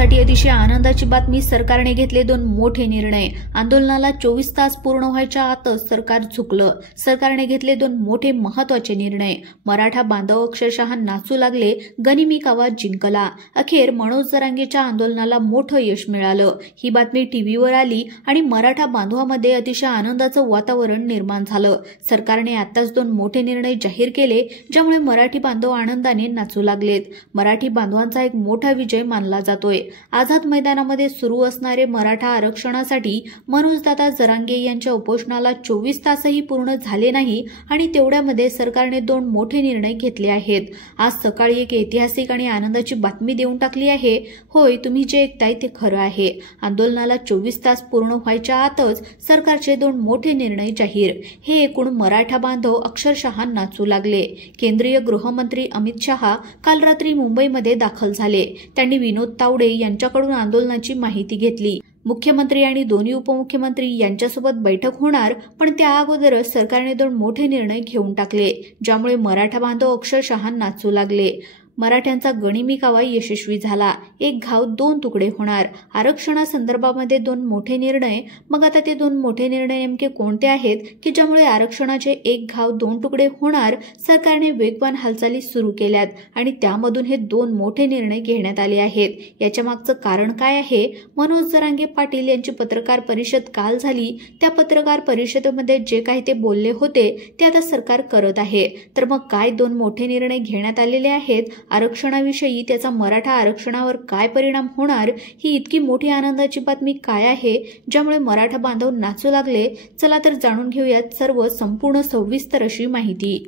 मराठ्यांसाठी अतिशय आनंदाची बातमी, सरकारने घेतले 2 मोठे निर्णय। आंदोलनाला 24 तास पूर्ण व्हायच्या आतच सरकार झुकलं। सरकारने घेतले 2 मोठे महत्त्वाचे निर्णय। मराठा बांधव अक्षरशः नाचू लागले, गनिमी कावा जिंकला। अखेर मनोज जरांगेच्या आंदोलनाला मोठं यश मिळालं। ही बातमी टीव्हीवर आली आणि मराठा बांधवांमध्ये अतिशय आनंदाचं वातावरण निर्माण झालं। सरकारने आताच 2 मोठे निर्णय जाहीर केले, ज्यामुळे मराठी बांधव आनंदाने नाचू लागलेत। मराठी बांधवांचा एक मोठा विजय मानला जातोय। आझाद मैदानामध्ये सुरू असणारे मराठा आरक्षणासाठी मनोजदादा जरांगे यांच्या उपोषणाला 24 तासही पूर्ण झाले नाही आणि तेवढ्यामध्ये सरकारने 2 मोठे निर्णय घेतले आहेत। आज सकाळी एक ऐतिहासिक आणि आनंदाची बातमी देऊन टाकली आहे। होय, तुम्ही जे ऐकताय ते खरं आहे। आंदोलनाला 24 तास पूर्ण व्हायच्या आतच सरकारचे 2 मोठे निर्णय जाहीर। हे ऐकून मराठा बांधव अक्षरशः नाचू लागले। केंद्रीय गृहमंत्री अमित शहा काल रात्री मुंबईमध्ये दाखल झाले। त्यांनी विनोद तावडे यांच्याकडून आंदोलनाची माहिती घेतली। मुख्यमंत्री आणि दोन्ही उपमुख्यमंत्री यांच्यासोबत बैठक होणार, पण त्या अगोदरच सरकारने 2 मोठे निर्णय घेऊन टाकले, ज्यामुळे मराठा बांधव अक्षरशः नाचू लागले। मराठ्यांचा गनिमी कावा यशस्वी झाला। एक घाव 2 तुकडे होणार। आरक्षणासंदर्भामध्ये 2 मोठे निर्णय। मग आता ते 2 मोठे निर्णय नेमके कोणते आहेत की ज्यामुळे आरक्षणाचे एक घाव 2 तुकडे होणार? सरकारने वेगवान हालचाली सुरू केल्यात आणि त्यामधून हे 2 मोठे निर्णय घेण्यात आले आहेत। याच्या मागचं कारण काय आहे? मनोज जरांगे पाटील यांची पत्रकार परिषद काल झाली। त्या पत्रकार परिषदेमध्ये जे काही ते बोलले होते ते आता सरकार करत आहे। तर मग काय 2 मोठे निर्णय घेण्यात आलेले आहेत? आरक्षणाविषयी त्याचा मराठा आरक्षणावर काय परिणाम होणार? ही इतकी मोठी आनंदाची बातमी काय आहे ज्यामुळे मराठा बांधव नाचू लागले? चला तर जाणून घेऊयात सर्व संपूर्ण सविस्तर अशी माहिती।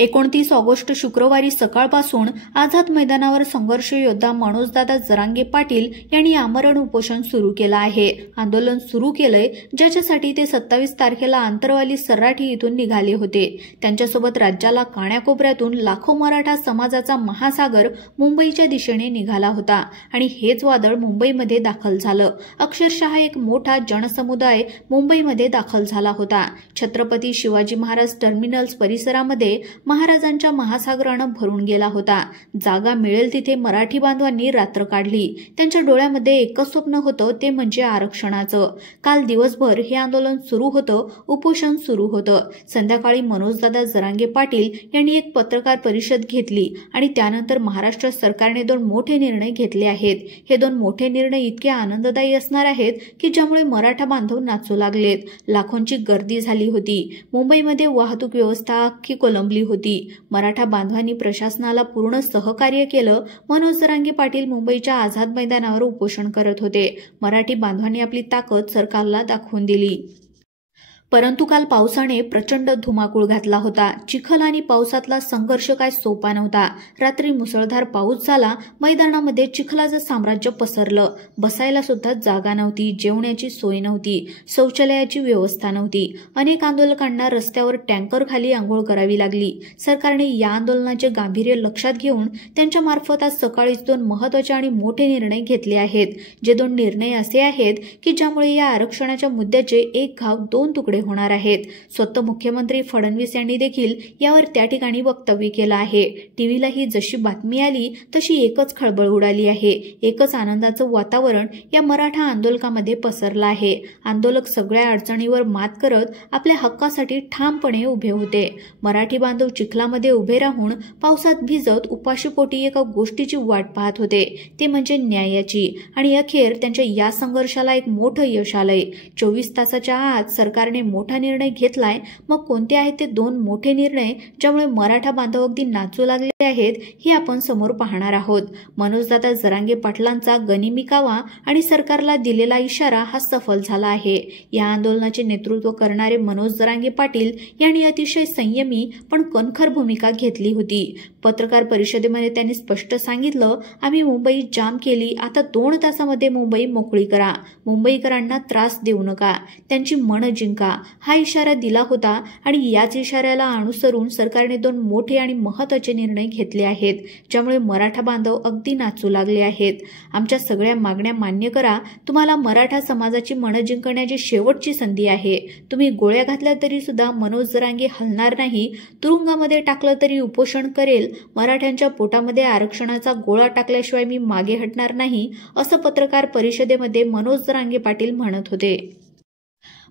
29 ऑगस्ट शुक्रवारी सकाळपासून आझाद मैदानावर संघर्ष योद्धा मनोजदादा जरांगे पाटील यांनी आमरण उपोषण सुरू केलं आहे। आंदोलन सुरू केलंय ज्याच्यासाठी ते 27 तारखेला आंतरवाली सराठी इथून निघाले होते। त्यांच्यासोबत राज्याला कानाकोपऱ्यातून लाखो मराठा समाजाचा महासागर मुंबईच्या दिशेने निघाला होता आणि हेच वादळ मुंबईमध्ये दाखल झालं। अक्षरशः एक मोठा जनसमुदाय मुंबईमध्ये दाखल झाला होता। छत्रपती शिवाजी महाराज टर्मिनल्स परिसरामध्ये महाराजांच्या महासागरानं भरून गेला होता। जागा मिळेल तिथे मराठी बांधवांनी रात्र काढली। त्यांच्या डोळ्यामध्ये एकच स्वप्न होतं, ते म्हणजे आरक्षणाचं। काल दिवसभर हे आंदोलन सुरू होतं, उपोषण सुरू होतं। संध्याकाळी मनोजदादा जरांगे पाटील यांनी एक पत्रकार परिषद घेतली आणि त्यानंतर महाराष्ट्र सरकारने 2 मोठे निर्णय घेतले आहेत। हे 2 मोठे निर्णय इतके आनंददायी असणार आहेत की ज्यामुळे मराठा बांधव नाचू लागलेत। लाखोंची गर्दी झाली होती। मुंबईमध्ये वाहतूक व्यवस्था अख्खी कोलंबली होती। मराठा बांधवांनी प्रशासनाला पूर्ण सहकार्य केलं। मनोज जरांगे पाटील मुंबईच्या आझाद मैदानावर उपोषण करत होते। मराठी बांधवांनी आपली ताकद सरकारला दाखवून दिली। परंतु काल पावसाने प्रचंड धुमाकूळ घातला होता। चिखल आणि पावसातला संघर्ष काय सोपा नव्हता। रात्री मुसळधार पाऊस झाला। मैदानामध्ये चिखलाचं साम्राज्य पसरलं। बसायला सुद्धा जागा नव्हती, जेवण्याची सोय नव्हती, शौचालयाची व्यवस्था नव्हती। अनेक आंदोलकांना रस्त्यावर टँकर खाली आंघोळ करावी लागली। सरकारने या आंदोलनाचे गांभीर्य लक्षात घेऊन त्यांच्या मार्फत आज सकाळीच 2 महत्त्वाचे आणि मोठे निर्णय घेतले आहेत। जे 2 निर्णय असे आहेत की ज्यामुळे या आरक्षणाच्या मुद्द्याचे एक घाव 2 तुकडे होणार आहेत। स्वतः मुख्यमंत्री फडणवीस यांनी देखील यावर त्या ठिकाणी वक्तव्य केलं आहे। टीव्हीला ही जशी बातमी आली तशी एकच खळबळ उडाली आहे। एकच आनंदाचं वातावरण या मराठा आंदोलकामध्ये पसरलं आहे। आंदोलक सगळ्या अडचणीवर मात करत आपल्या हक्कासाठी ठामपणे उभे होते। मराठी बांधव चिखलामध्ये उभे राहून पावसात भिजत उपाशीपोटी एका गोष्टीची वाट पाहत होते, ते म्हणजे न्यायाची। आणि अखेर त्यांच्या या संघर्षाला एक मोठं यश आलंय। 24 तासाच्या आत सरकारने मोठा निर्णय घेतलाय। मग कोणते आहेत ते 2 मोठे निर्णय ज्यामुळे मराठा बांधव अगदी नाचू लागले आहेत हे आपण समोर पाहणार आहोत। मनोजदादा जरांगे पाटलांचा गनिमी कावा आणि सरकारला दिलेला इशारा हा सफल झाला आहे। या आंदोलनाचे नेतृत्व करणारे मनोज जरांगे पाटील यांनी अतिशय संयमी पण कणखर भूमिका घेतली होती। पत्रकार परिषदेमध्ये त्यांनी स्पष्ट सांगितलं, आम्ही मुंबई जाम केली, आता 2 तासामध्ये मुंबई मोकळी करा। मुंबईकरांना त्रास देऊ नका, त्यांची मन जिंका। हा इशारा दिला होता आणि याच इशाऱ्याला अनुसरून सरकारने दोन मोठे आणि महत्त्वाचे निर्णय घेतले आहेत, ज्यामुळे मराठा बांधव अगदी नाचू लागले आहेत। आमच्या सगळ्या मागण्या मान्य करा, तुम्हाला मराठा समाजाची मन जिंकण्याची शेवटची संधी आहे। तुम्ही गोळ्या घातल्या तरी सुद्धा मनोज जरांगे हलणार नाही, तुरुंगामध्ये टाकलं तरी उपोषण करेल, मराठ्यांच्या पोटामध्ये आरक्षणाचा गोळा टाकल्याशिवाय मी मागे हटणार नाही, असं पत्रकार परिषदेमध्ये मनोज जरांगे पाटील म्हणत होते।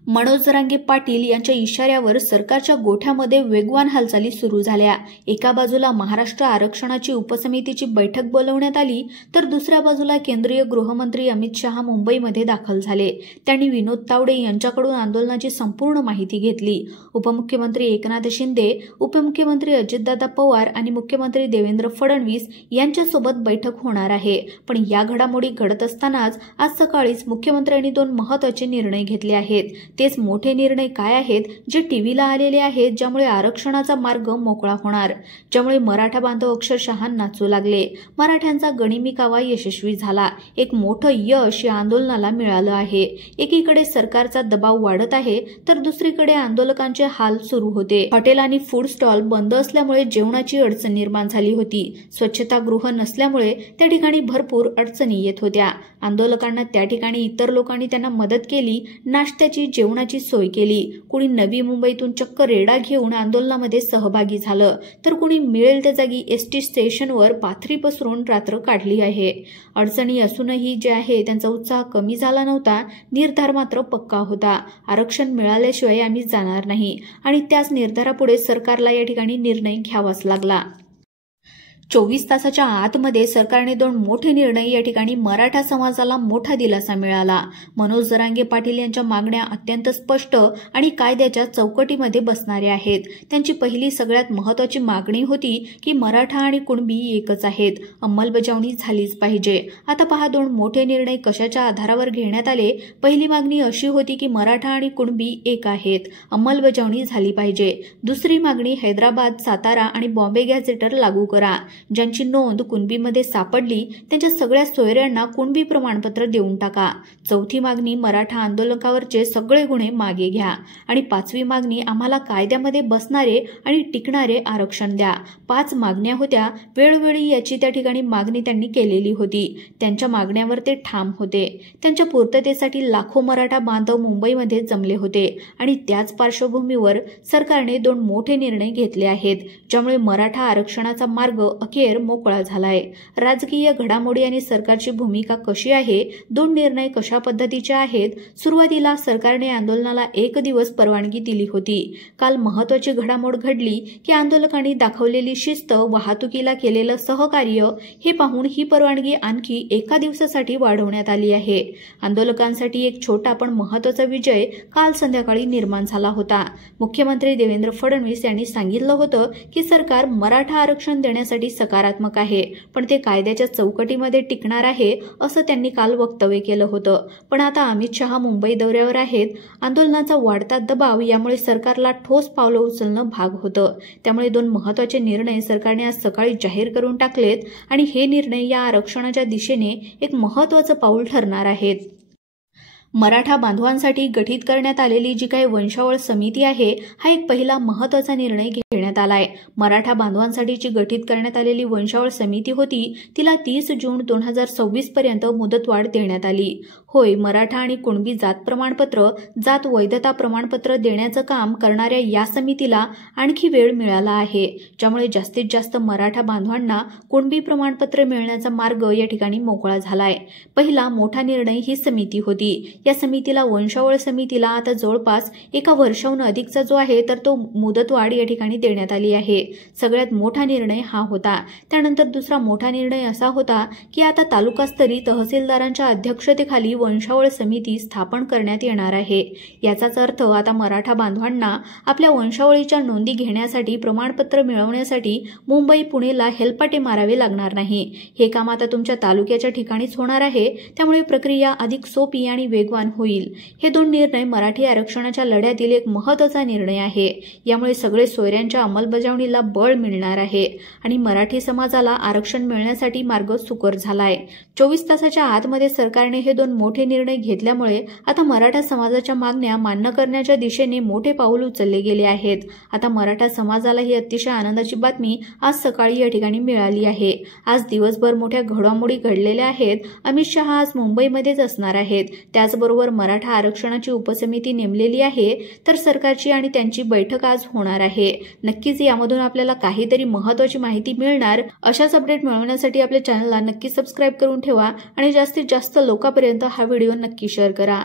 मनोज जरांगे पाटील यांच्या इशाऱ्यावर सरकारच्या गोठ्यामध्ये वेगवान हालचाली सुरू झाल्या। एका बाजूला महाराष्ट्र आरक्षणाची उपसमितीची बैठक बोलवण्यात आली, तर दुसऱ्या बाजूला केंद्रीय गृहमंत्री अमित शहा मुंबईमध्ये दाखल झाले। त्यांनी विनोद तावडे यांच्याकडून आंदोलनाची संपूर्ण माहिती घेतली। उपमुख्यमंत्री एकनाथ शिंदे, उपमुख्यमंत्री अजितदादा पवार आणि मुख्यमंत्री देवेंद्र फडणवीस यांच्यासोबत बैठक होणार आहे। पण या घडामोडी घडत असतानाच आज सकाळीच मुख्यमंत्र्यांनी दोन महत्त्वाचे निर्णय घेतले आहेत। तेच मोठे निर्णय काय आहेत जे टीव्हीला आलेले आहेत, ज्यामुळे आरक्षणाचा मार्ग मोकळा होणार, ज्यामुळे मराठा बांधव अक्षरशः नाचू लागले। मराठ्यांचा गनिमी कावा यशस्वी झाला। एक मोठं यश या आंदोलनाला मिळालं आहे। एकीकडे सरकारचा दबाव वाढत आहे, तर दुसरीकडे आंदोलकांचे हाल सुरू होते। हॉटेल आणि फूड स्टॉल बंद असल्यामुळे जेवणाची अडचण निर्माण झाली होती। स्वच्छतागृह नसल्यामुळे त्या ठिकाणी भरपूर अडचणी येत होत्या। आंदोलकांना त्या ठिकाणी इतर लोकांनी त्यांना मदत केली, नाश्त्याची जेवणाची सोय केली। कुणी नवी मुंबईतून चक्क रेडा घेऊन आंदोलनामध्ये सहभागी झालं, तर कुणी मिळेल त्या जागी एसटी स्टेशनवर पाथरी पसरून रात्र काढली आहे। अडचणी असूनही जे आहे त्यांचा उत्साह कमी झाला नव्हता। निर्धार मात्र पक्का होता, आरक्षण मिळाल्याशिवाय आम्ही जाणार नाही आणि त्याच निर्धारापुढे सरकारला या ठिकाणी निर्णय घ्यावाच लागला। 24 तासाच्या आतमध्ये सरकारने दोन मोठे निर्णय या ठिकाणी मराठा समाजाला मोठा दिलासा मिळाला। मनोज जरांगे पाटील यांच्या मागण्या अत्यंत स्पष्ट आणि कायद्याच्या चौकटीमध्ये बसणाऱ्या आहेत। त्यांची पहिली सगळ्यात महत्त्वाची मागणी होती की मराठा आणि कुणबी एकच आहेत, अंमलबजावणी झालीच पाहिजे। आता पहा दोन मोठे निर्णय कशाच्या आधारावर घेण्यात आले। पहिली मागणी अशी होती की मराठा आणि कुणबी एक आहेत, अंमलबजावणी झाली पाहिजे। दुसरी मागणी हैदराबाद, सातारा आणि बॉम्बे गॅझेटर लागू करा। ज्यांची नोंद कुणबीमध्ये सापडली त्यांच्या सगळ्या सोयऱ्यांना कुणबी प्रमाणपत्र देऊन टाका। चौथी मागणी मराठा आंदोलकावरचे सगळे गुन्हे मागे घ्या आणि पाचवी मागणी आम्हाला कायद्यामध्ये बसणारे आणि टिकणारे आरक्षण द्या। 5 मागण्या होत्या। वेळोवेळी याची त्या ठिकाणी मागणी त्यांनी केलेली होती। त्यांच्या मागण्यावर ते ठाम होते। त्यांच्या पूर्ततेसाठी लाखो मराठा बांधव मुंबईमध्ये जमले होते आणि त्याच पार्श्वभूमीवर सरकारने दोन मोठे निर्णय घेतले आहेत, ज्यामुळे मराठा आरक्षणाचा मार्ग अखेर मोकळा झालाय। राजकीय घडामोडी आणि सरकारची भूमिका कशी आहे, दोन निर्णय कशा पद्धतीचे आहेत। सुरुवातीला सरकारने आंदोलनाला 1 दिवस परवानगी दिली होती। काल महत्त्वाची घडामोड घडली की आंदोलकांनी दाखवलेली शिस्त, वाहतुकीला केलेलं सहकार्य हे पाहून ही परवानगी आणखी 1 दिवसासाठी वाढवण्यात आली आहे। आंदोलकांसाठी एक छोटा पण महत्त्वाचा विजय काल संध्याकाळी निर्माण झाला होता। मुख्यमंत्री देवेंद्र फडणवीस यांनी सांगितलं होतं की सरकार मराठा आरक्षण देण्यासाठी सकारात्मक आहे, पण ते कायद्याच्या चौकटीमध्ये टिकणार आहे असं त्यांनी काल वक्तव्य केलं होतं। पण आता अमित शहा मुंबई दौऱ्यावर आहेत। आंदोलनाचा वाढता दबाव यामुळे सरकारला ठोस पावलं उचलणं भाग होतं। त्यामुळे दोन महत्त्वाचे निर्णय सरकारने आज सकाळी जाहीर करून टाकलेत आणि हे निर्णय या आरक्षणाच्या दिशेने एक महत्त्वाचं पाऊल ठरणार आहेत। मराठा बांधवांसाठी गठीत करण्यात आलेली जी काही वंशावळ समिती आहे, हा एक पहिला महत्त्वाचा निर्णय घेण्यात आलाय। मराठा बांधवांसाठीची गठीत करण्यात आलेली वंशावळ समिती होती, तिला 30 जून 2026 पर्यंत मुदतवाढ देण्यात आली। होय, मराठा आणि कुणबी जात प्रमाणपत्र, जात वैधता प्रमाणपत्र देण्याचं काम करणाऱ्या या समितीला आणखी वेळ मिळाला आहे, ज्यामुळे जास्तीत जास्त मराठा बांधवांना कुणबी प्रमाणपत्र मिळण्याचा मार्ग या ठिकाणी मोकळा झालाय। पहिला मोठा निर्णय ही समिती होती। या समितीला, वंशावळ समितीला आता जवळपास 1 वर्षाहून अधिकचा जो आहे तर तो मुदतवाढ या ठिकाणी देण्यात आली आहे। सगळ्यात मोठा निर्णय हा होता। त्यानंतर दुसरा मोठा निर्णय असा होता की आता तालुकास्तरी तहसीलदारांच्या अध्यक्षतेखाली वंशावळ समिती स्थापन करण्यात येणार आहे। याचाच अर्थ आता मराठा बांधवांना आपल्या वंशावळीच्या नोंदी घेण्यासाठी, प्रमाणपत्र मिळवण्यासाठी मुंबई, पुणेला हेलपाटे मारावे लागणार नाही। हे काम आता तुमच्या तालुक्याच्या ठिकाणीच होणार आहे। त्यामुळे प्रक्रिया अधिक सोपी आणि वेगवान होईल। हे दोन निर्णय मराठी आरक्षणाच्या लढ्यातील एक महत्त्वाचा निर्णय आहे। यामुळे सगळे सोयऱ्यांच्या अंमलबजावणीला बळ मिळणार आहे आणि मराठी समाजाला आरक्षण मिळण्यासाठी मार्ग सुकर झालाय। 24 तासाच्या आतमध्ये सरकारने हे दोन मोठे निर्णय घेतल्यामुळे आता मराठा समाजाच्या मागण्या मान्य करण्याच्या दिशेने मोठे पाऊल उचलले गेले आहेत। आता मराठा समाजाला ही अतिशय आनंदाची बातमी आज सकाळी या ठिकाणी मिळाली आहे। आज दिवसभर मोठ्या घडामोडी घडलेल्या आहेत। अमित शहा आज मुंबईमध्येच असणार आहेत। त्याचबरोबर मराठा आरक्षणाची उपसमिती नेमलेली आहे, तर सरकारची आणि त्यांची बैठक आज होणार आहे। नक्कीच यामधून आपल्याला काहीतरी महत्त्वाची माहिती मिळणार। अशाच अपडेट मिळवण्यासाठी आपल्या चॅनलला नक्की सबस्क्राइब करून ठेवा आणि जास्तीत जास्त लोकांपर्यंत हा व्हिडिओ नक्की शेअर करा।